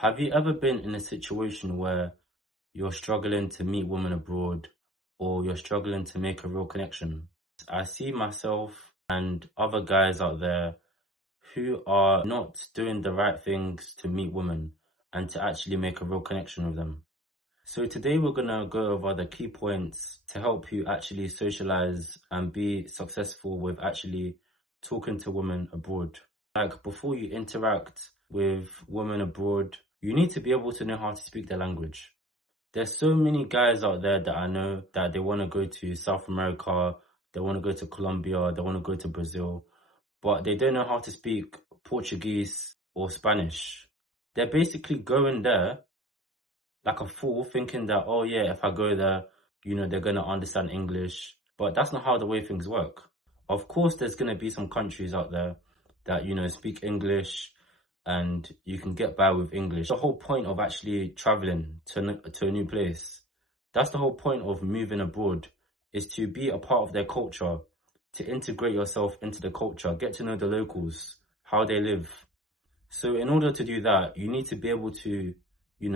Have you ever been in a situation where you're struggling to meet women abroad or you're struggling to make a real connection? I see myself and other guys out there who are not doing the right things to meet women and to actually make a real connection with them. So today we're gonna go over the key points to help you actually socialize and be successful with actually talking to women abroad. Like before you interact with women abroad, you need to be able to know how to speak their language. There's so many guys out there that I know that they want to go to South America, they want to go to Colombia, they want to go to Brazil, but they don't know how to speak Portuguese or Spanish. They're basically going there like a fool thinking that, oh yeah, if I go there, they're going to understand English. But that's not how the way things work. Of course, there's going to be some countries out there that, speak English and you can get by with English. The whole point of actually traveling to a new place, that's the whole point of moving abroad, is to be a part of their culture, to integrate yourself into the culture, get to know the locals, how they live. So in order to do that, you need to be able to,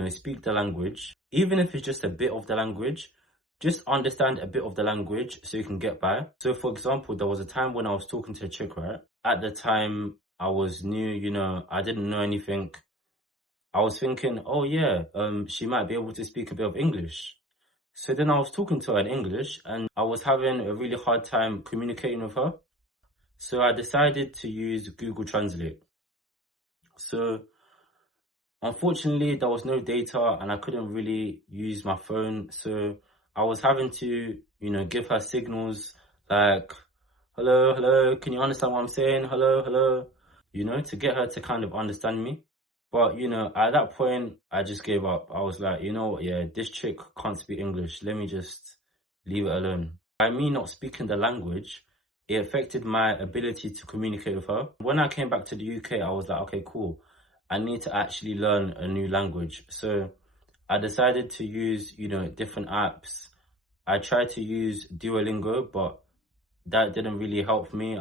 speak the language. Even if it's just a bit of the language, just understand a bit of the language so you can get by. So for example, there was a time when I was talking to a chick, right? At the time, I was new, I didn't know anything. I was thinking, oh yeah, she might be able to speak a bit of English. So then I was talking to her in English and I was having a really hard time communicating with her. So I decided to use Google Translate. So unfortunately, there was no data and I couldn't really use my phone. So I was having to, give her signals like, hello, hello, can you understand what I'm saying? Hello, hello, to get her to kind of understand me. But, at that point, I just gave up. I was like, you know what, yeah, this chick can't speak English. Let me just leave it alone. By me not speaking the language, it affected my ability to communicate with her. When I came back to the UK, I was like, okay, cool. I need to actually learn a new language. So I decided to use, different apps. I tried to use Duolingo, but that didn't really help me.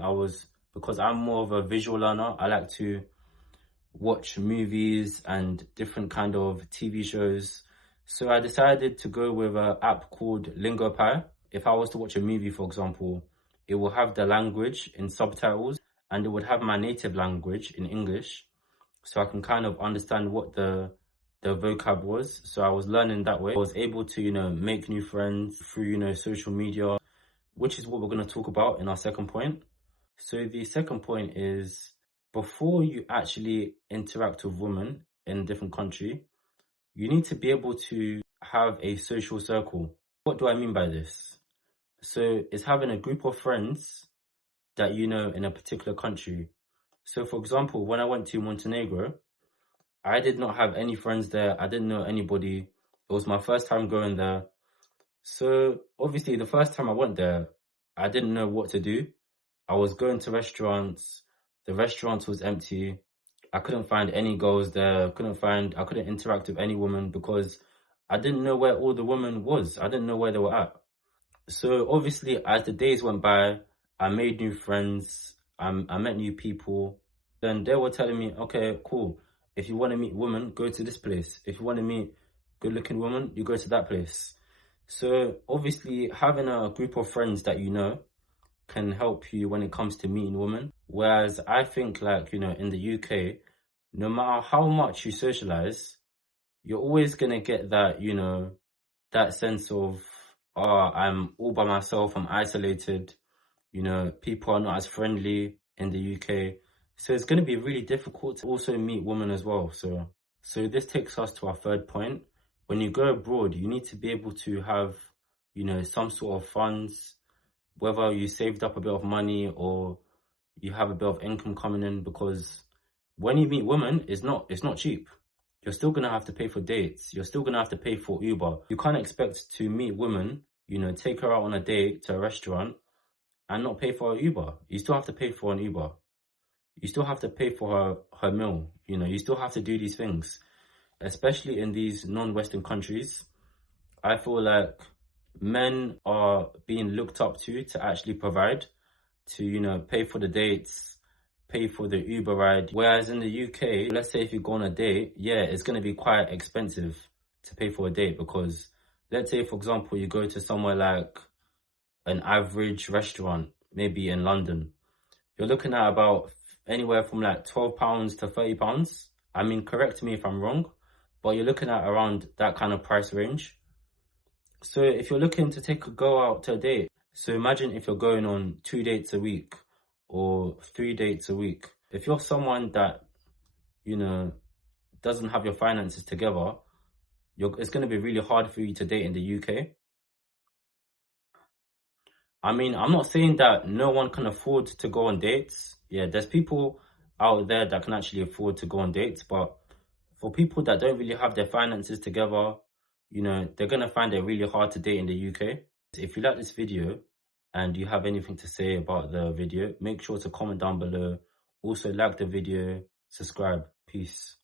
Because I'm more of a visual learner, I like to watch movies and different kind of TV shows. So I decided to go with an app called Lingopie. If I was to watch a movie, for example, it will have the language in subtitles and it would have my native language in English. So I can kind of understand what the vocab was. So I was learning that way. I was able to, make new friends through, social media, which is what we're going to talk about in our second point. So the second point is, before you actually interact with women in a different country, you need to be able to have a social circle. What do I mean by this? So it's having a group of friends that you know in a particular country. So for example, when I went to Montenegro, I did not have any friends there. I didn't know anybody. It was my first time going there. So obviously the first time I went there, I didn't know what to do. I was going to restaurants. The restaurant was empty. I couldn't find any girls there. I couldn't interact with any woman because I didn't know where all the women was. I didn't know where they were at. So obviously as the days went by, I made new friends. I met new people. Then they were telling me, okay, cool. If you want to meet women, go to this place. If you want to meet good looking women, you go to that place. So obviously having a group of friends that you know can help you when it comes to meeting women. Whereas I think like, in the UK, no matter how much you socialize, you're always gonna get that, that sense of, oh, I'm all by myself, I'm isolated, people are not as friendly in the UK. So it's gonna be really difficult to also meet women as well. So this takes us to our third point. When you go abroad, you need to be able to have, some sort of funds, whether you saved up a bit of money or you have a bit of income coming in, because when you meet women, it's not cheap. You're still gonna have to pay for dates. You're still gonna have to pay for Uber. You can't expect to meet women, take her out on a date to a restaurant and not pay for her Uber. You still have to pay for an Uber. You still have to pay for her meal. You still have to do these things, especially in these non-Western countries. I feel like men are being looked up to actually provide, to, pay for the dates, pay for the Uber ride. Whereas in the UK, let's say if you go on a date, yeah, it's going to be quite expensive to pay for a date, because let's say, for example, you go to somewhere like an average restaurant, maybe in London, you're looking at about anywhere from like £12 to £30. I mean, correct me if I'm wrong, but you're looking at around that kind of price range. So if you're looking to go out to a date, so imagine if you're going on 2 dates a week or 3 dates a week. If you're someone that, you know, doesn't have your finances together, it's going to be really hard for you to date in the UK. I mean, I'm not saying that no one can afford to go on dates. Yeah, there's people out there that can actually afford to go on dates, but for people that don't really have their finances together, you know, they're going to find it really hard to date in the UK. If you like this video and you have anything to say about the video, make sure to comment down below. Also like the video, subscribe. Peace.